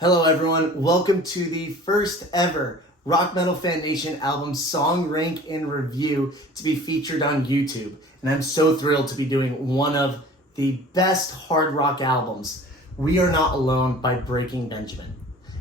Hello everyone, welcome to the first ever Rock Metal Fan Nation album song rank and review to be featured on YouTube. And I'm so thrilled to be doing one of the best hard rock albums, We Are Not Alone by Breaking Benjamin.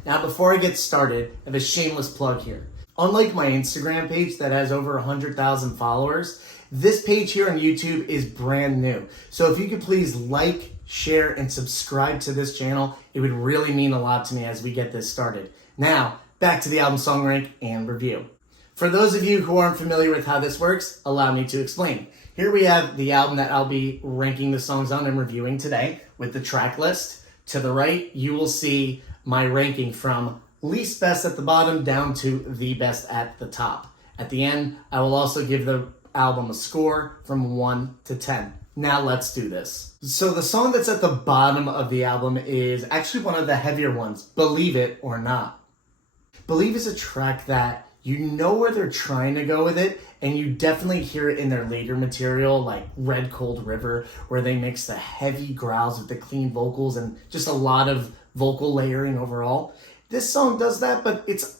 Now before I get started, I have a shameless plug here. Unlike my Instagram page that has over 100,000 followers, this page here on YouTube is brand new. So if you could please like, share, and subscribe to this channel, it would really mean a lot to me as we get this started. Now, back to the album song rank and review. For those of you who aren't familiar with how this works, allow me to explain. Here we have the album that I'll be ranking the songs on and reviewing today with the track list. To the right, you will see my ranking from least best at the bottom down to the best at the top. At the end, I will also give the album a score from 1 to 10. Now let's do this. So the song that's at the bottom of the album is actually one of the heavier ones, Believe It or Not. Believe is a track that you know where they're trying to go with it, and you definitely hear it in their later material like Red Cold River, where they mix the heavy growls with the clean vocals and just a lot of vocal layering overall. This song does that, but it's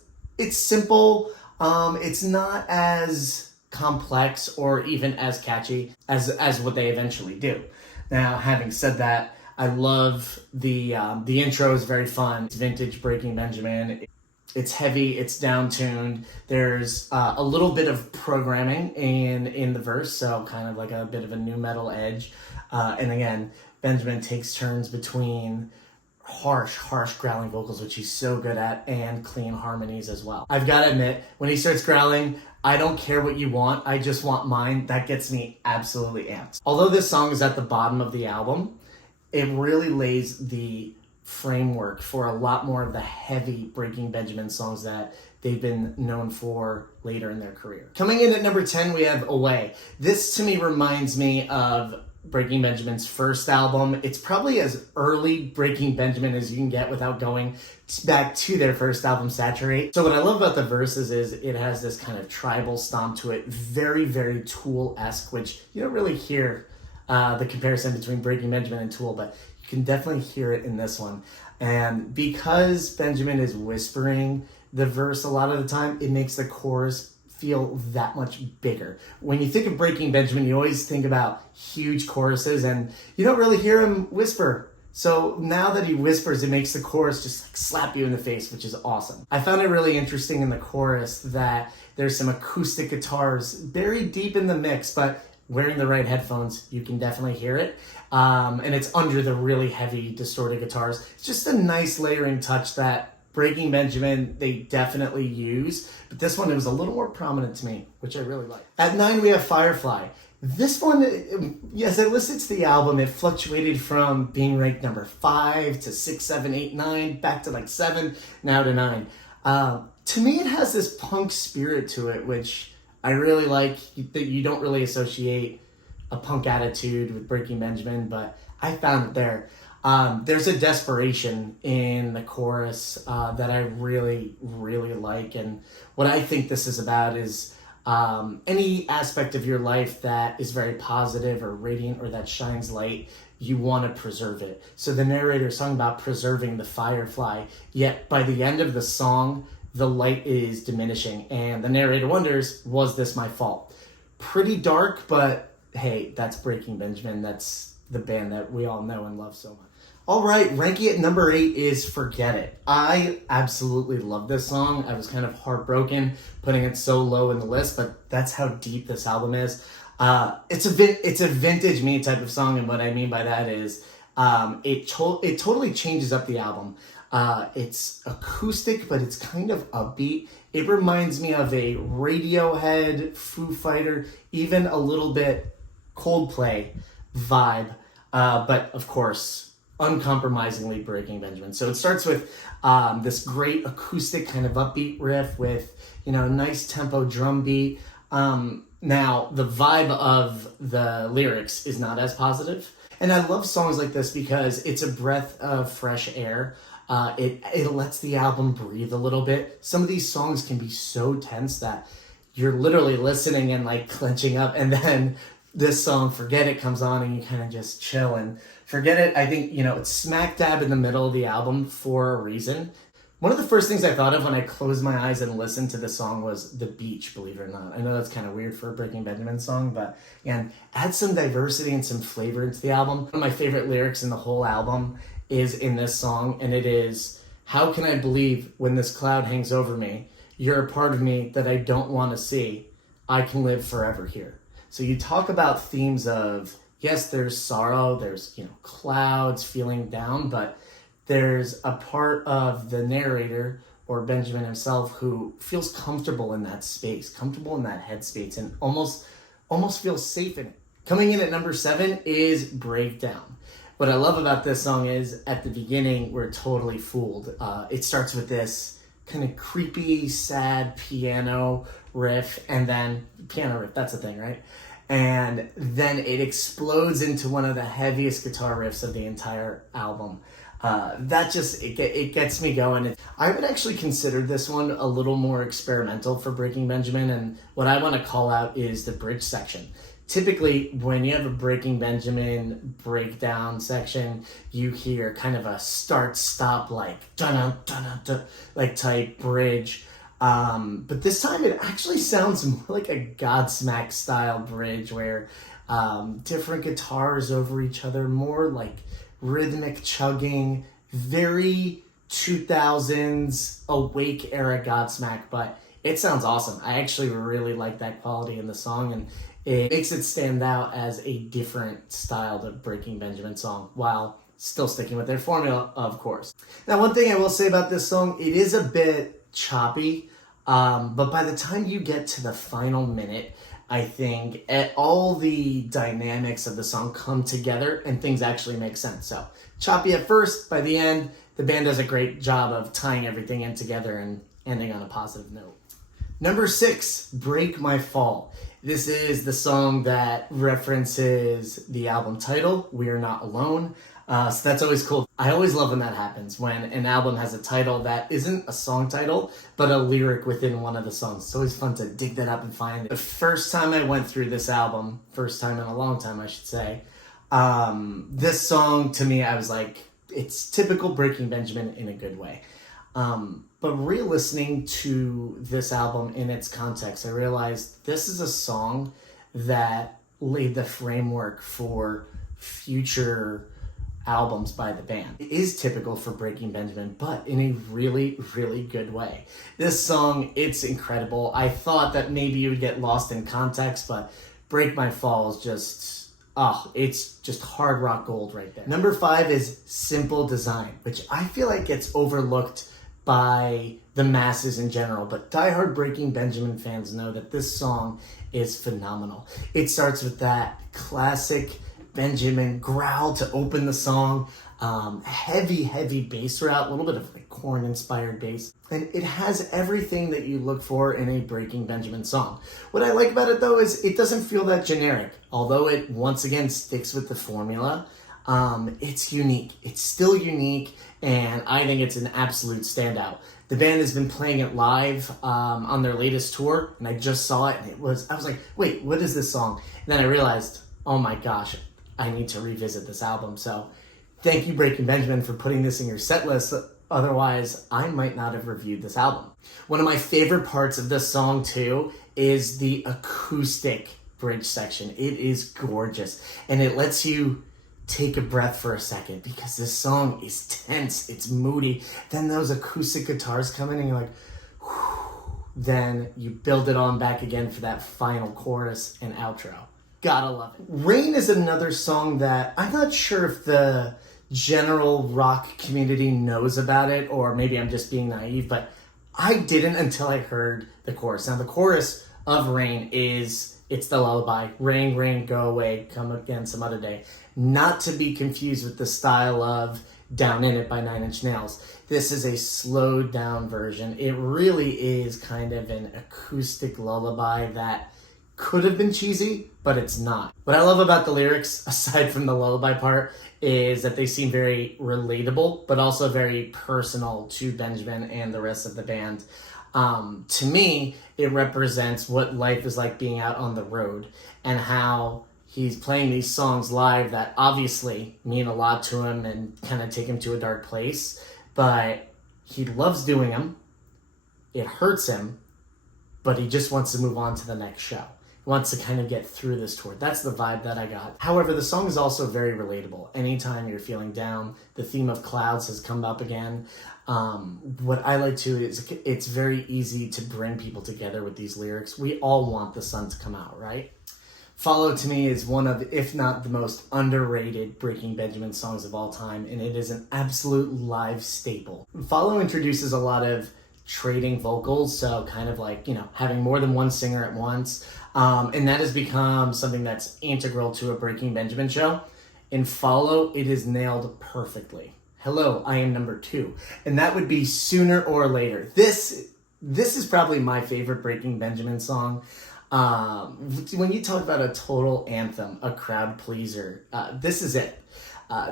simple. It's not as complex or even as catchy as what they eventually do. Now, having said that, I love the intro is very fun. It's vintage Breaking Benjamin. It's heavy, it's down-tuned. There's a little bit of programming in the verse, so kind of like a bit of a nu metal edge. And again, Benjamin takes turns between harsh growling vocals, which he's so good at, and clean harmonies as well. I've got to admit, when he starts growling, I don't care what you want, I just want mine. That gets me absolutely amped. Although this song is at the bottom of the album, it really lays the framework for a lot more of the heavy Breaking Benjamin songs that they've been known for later in their career. Coming in at number 10, we have Away. This to me reminds me of Breaking Benjamin's first album. It's probably as early Breaking Benjamin as you can get without going back to their first album, Saturate. So what I love about the verses is it has this kind of tribal stomp to it, very Tool-esque, which you don't really hear the comparison between Breaking Benjamin and Tool, but you can definitely hear it in this one. And because Benjamin is whispering the verse a lot of the time, it makes the chorus feel that much bigger. When you think of Breaking Benjamin, you always think about huge choruses, and you don't really hear him whisper. So now that he whispers, it makes the chorus just like slap you in the face, which is awesome. I found it really interesting in the chorus that there's some acoustic guitars buried deep in the mix, but wearing the right headphones, you can definitely hear it. And it's under the really heavy distorted guitars. It's just a nice layering touch that Breaking Benjamin, they definitely use, but this one, it was a little more prominent to me, which I really like. At 9, we have Firefly. This one, as I listened to the album, it fluctuated from being ranked number 5 to 6, 7, 8, 9, back to like 7, now to 9. To me, it has this punk spirit to it, which I really like. That you don't really associate a punk attitude with Breaking Benjamin, but I found it there. There's a desperation in the chorus that I really like, and what I think this is about is any aspect of your life that is very positive or radiant or that shines light, you want to preserve it. So the narrator is talking about preserving the firefly, yet by the end of the song, the light is diminishing, and the narrator wonders, was this my fault? Pretty dark, but hey, that's Breaking Benjamin. That's the band that we all know and love so much. All right, ranking at number 8 is Forget It. I absolutely love this song. I was kind of heartbroken putting it so low in the list, but that's how deep this album is. It's a vintage me type of song, and what I mean by that is it totally changes up the album. It's acoustic, but it's kind of upbeat. It reminds me of a Radiohead, Foo Fighter, even a little bit Coldplay vibe, but of course, uncompromisingly Breaking Benjamin. So it starts with this great acoustic kind of upbeat riff with, nice tempo drum beat. Now, the vibe of the lyrics is not as positive. And I love songs like this because it's a breath of fresh air. It lets the album breathe a little bit. Some of these songs can be so tense that you're literally listening and like clenching up, and then this song, Forget It, comes on and you kind of just chill. And Forget It, I think, it's smack dab in the middle of the album for a reason. One of the first things I thought of when I closed my eyes and listened to the song was the beach, believe it or not. I know that's kind of weird for a Breaking Benjamin song, but again, add some diversity and some flavor into the album. One of my favorite lyrics in the whole album is in this song, and it is, "How can I believe when this cloud hangs over me? You're a part of me that I don't want to see. I can live forever here." So you talk about themes of, yes, there's sorrow, there's, clouds, feeling down, but there's a part of the narrator or Benjamin himself who feels comfortable in that space, comfortable in that headspace, and almost feels safe in it. Coming in at number 7 is Breakdown. What I love about this song is at the beginning, we're totally fooled. It starts with this kind of creepy, sad piano riff, and then piano riff, that's the thing, right? And then it explodes into one of the heaviest guitar riffs of the entire album. It gets me going. I would actually consider this one a little more experimental for Breaking Benjamin, and what I want to call out is the bridge section. Typically, when you have a Breaking Benjamin breakdown section, you hear kind of a start-stop, like dun-dun-dun-dun, like type bridge. But this time it actually sounds more like a Godsmack style bridge where different guitars over each other, more like rhythmic chugging, very 2000s Awake era Godsmack, but it sounds awesome. I actually really like that quality in the song, and it makes it stand out as a different style to Breaking Benjamin song, while still sticking with their formula, of course. Now, one thing I will say about this song, it is a bit choppy, but by the time you get to the final minute, I think all the dynamics of the song come together and things actually make sense. So choppy at first, by the end, the band does a great job of tying everything in together and ending on a positive note. Number 6, Break My Fall. This is the song that references the album title, We're Not Alone. So that's always cool. I always love when that happens, when an album has a title that isn't a song title, but a lyric within one of the songs. It's always fun to dig that up and find it. The first time I went through this album, first time in a long time, I should say, this song, to me, I was like, it's typical Breaking Benjamin in a good way. But re-listening to this album in its context, I realized this is a song that laid the framework for future albums by the band. It is typical for Breaking Benjamin, but in a really, really good way. This song, it's incredible. I thought that maybe you would get lost in context, but Break My Fall is just, it's just hard rock gold right there. Number 5 is Simple Design, which I feel like gets overlooked by the masses in general, but diehard Breaking Benjamin fans know that this song is phenomenal. It starts with that classic Benjamin growl to open the song, heavy bass route, a little bit of like Korn inspired bass, and it has everything that you look for in a Breaking Benjamin song. What I like about it though is it doesn't feel that generic, although it once again sticks with the formula. It's unique. It's still unique, and I think it's an absolute standout. The band has been playing it live on their latest tour, and I just saw it, and I was like, wait, what is this song? And then I realized, oh my gosh, I need to revisit this album. So thank you, Breaking Benjamin, for putting this in your set list. Otherwise, I might not have reviewed this album. One of my favorite parts of this song, too, is the acoustic bridge section. It is gorgeous, and it lets you take a breath for a second because this song is tense, it's moody. Then those acoustic guitars come in and you're like, whew. Then you build it on back again for that final chorus and outro. Gotta love it. Rain is another song that I'm not sure if the general rock community knows about it, or maybe I'm just being naive, but I didn't until I heard the chorus. Now the chorus of Rain it's the lullaby. Rain, rain, go away, come again some other day. Not to be confused with the style of Down In It by Nine Inch Nails. This is a slowed down version. It really is kind of an acoustic lullaby that could have been cheesy, but it's not. What I love about the lyrics, aside from the lullaby part, is that they seem very relatable, but also very personal to Benjamin and the rest of the band. To me, it represents what life is like being out on the road and how he's playing these songs live that obviously mean a lot to him and kind of take him to a dark place, but he loves doing them. It hurts him, but he just wants to move on to the next show. He wants to kind of get through this tour. That's the vibe that I got. However, the song is also very relatable. Anytime you're feeling down, the theme of clouds has come up again. What I like to is it's very easy to bring people together with these lyrics. We all want the sun to come out, right? Follow to me is one of, if not the most underrated Breaking Benjamin songs of all time, and it is an absolute live staple. Follow introduces a lot of trading vocals, so kind of like, having more than one singer at once. And that has become something that's integral to a Breaking Benjamin show. In Follow, it is nailed perfectly. Hello, I am number 2. And that would be Sooner or Later. This is probably my favorite Breaking Benjamin song. When you talk about a total anthem, a crowd pleaser, this is it.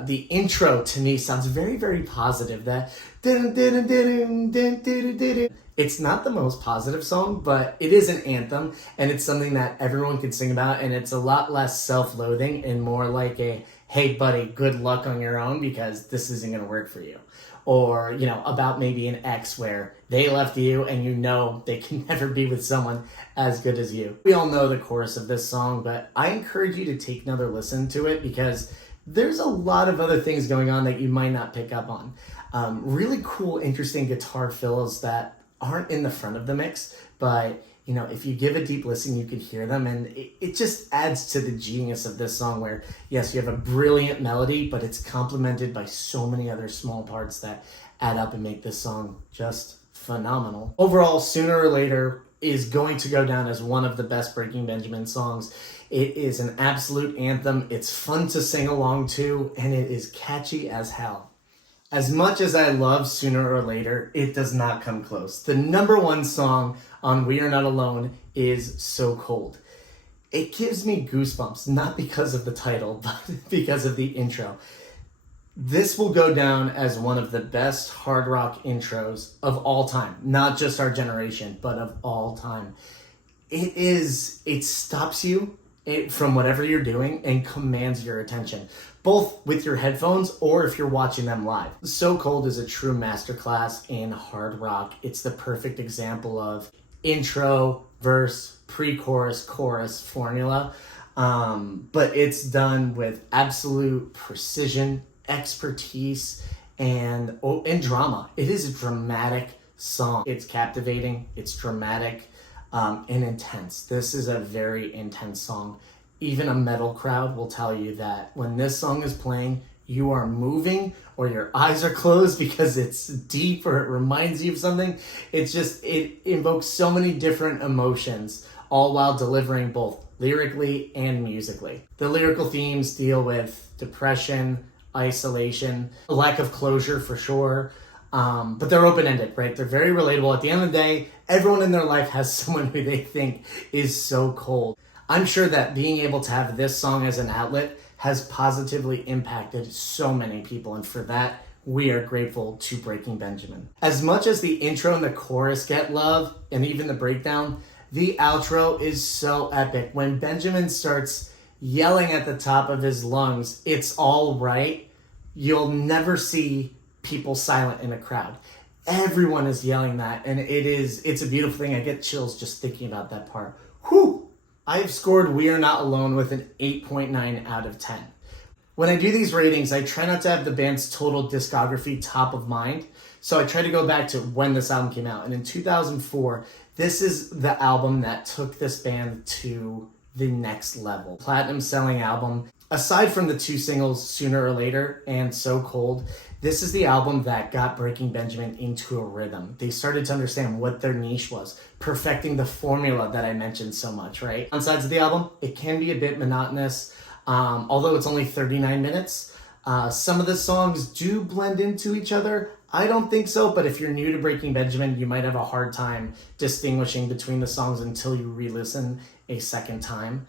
The intro to me sounds very, very positive. That it's not the most positive song, but it is an anthem, and it's something that everyone can sing about, and it's a lot less self-loathing and more like a, hey buddy, good luck on your own because this isn't going to work for you. Or, about maybe an ex where they left you and they can never be with someone as good as you. We all know the chorus of this song, but I encourage you to take another listen to it because there's a lot of other things going on that you might not pick up on. Really cool, interesting guitar fills that aren't in the front of the mix, but if you give a deep listen, you can hear them, and it just adds to the genius of this song where, yes, you have a brilliant melody, but it's complemented by so many other small parts that add up and make this song just phenomenal. Overall, Sooner or Later is going to go down as one of the best Breaking Benjamin songs. It is an absolute anthem. It's fun to sing along to, and it is catchy as hell. As much as I love Sooner or Later, it does not come close. The number 1 song on We Are Not Alone is So Cold. It gives me goosebumps, not because of the title, but because of the intro. This will go down as one of the best hard rock intros of all time. Not just our generation, but of all time. It stops you from whatever you're doing and commands your attention, both with your headphones or if you're watching them live. So Cold is a true masterclass in hard rock. It's the perfect example of intro, verse, pre-chorus, chorus formula, but it's done with absolute precision, expertise, and drama. It is a dramatic song. It's captivating, it's dramatic, and intense. This is a very intense song. Even a metal crowd will tell you that when this song is playing, you are moving or your eyes are closed because it's deep or it reminds you of something. It invokes so many different emotions, all while delivering both lyrically and musically. The lyrical themes deal with depression, isolation, a lack of closure for sure, but they're open-ended, right? They're very relatable. At the end of the day, everyone in their life has someone who they think is so cold. I'm sure that being able to have this song as an outlet has positively impacted so many people, and for that, we are grateful to Breaking Benjamin. As much as the intro and the chorus get love, and even the breakdown, the outro is so epic. When Benjamin starts yelling at the top of his lungs, "It's all right," you'll never see people silent in a crowd. Everyone is yelling that, and it's a beautiful thing. I get chills just thinking about that part. Whew! I've scored We Are Not Alone with an 8.9 out of 10. When I do these ratings, I try not to have the band's total discography top of mind, so I try to go back to when this album came out. And in 2004, this is the album that took this band to the next level. Platinum selling album. Aside from the 2 singles, Sooner or Later and So Cold, this is the album that got Breaking Benjamin into a rhythm. They started to understand what their niche was, perfecting the formula that I mentioned so much, right? On sides of the album, it can be a bit monotonous, although it's only 39 minutes. Some of the songs do blend into each other. I don't think so, but if you're new to Breaking Benjamin, you might have a hard time distinguishing between the songs until you re-listen a second time.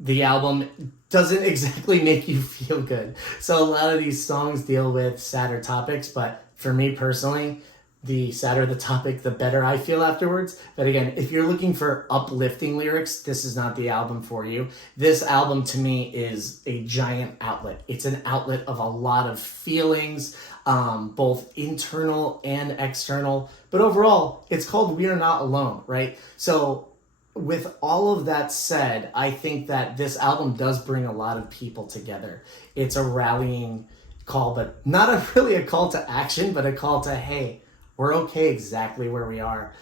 The album doesn't exactly make you feel good. So a lot of these songs deal with sadder topics, but for me personally, the sadder the topic, the better I feel afterwards. But again, if you're looking for uplifting lyrics, this is not the album for you. This album to me is a giant outlet. It's an outlet of a lot of feelings, both internal and external. But overall, it's called We Are Not Alone, right? So with all of that said, I think that this album does bring a lot of people together. It's a rallying call, but not really a call to action, but a call to, hey, we're okay exactly where we are.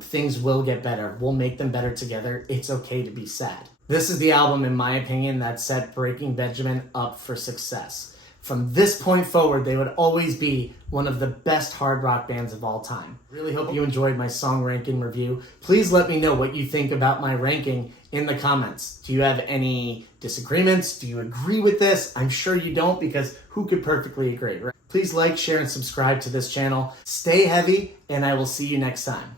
Things will get better. We'll make them better together. It's okay to be sad. This is the album, in my opinion, that set Breaking Benjamin up for success. From this point forward, they would always be one of the best hard rock bands of all time. Really hope you enjoyed my song ranking review. Please let me know what you think about my ranking in the comments. Do you have any disagreements? Do you agree with this? I'm sure you don't, because who could perfectly agree, right? Please like, share, and subscribe to this channel. Stay heavy, and I will see you next time.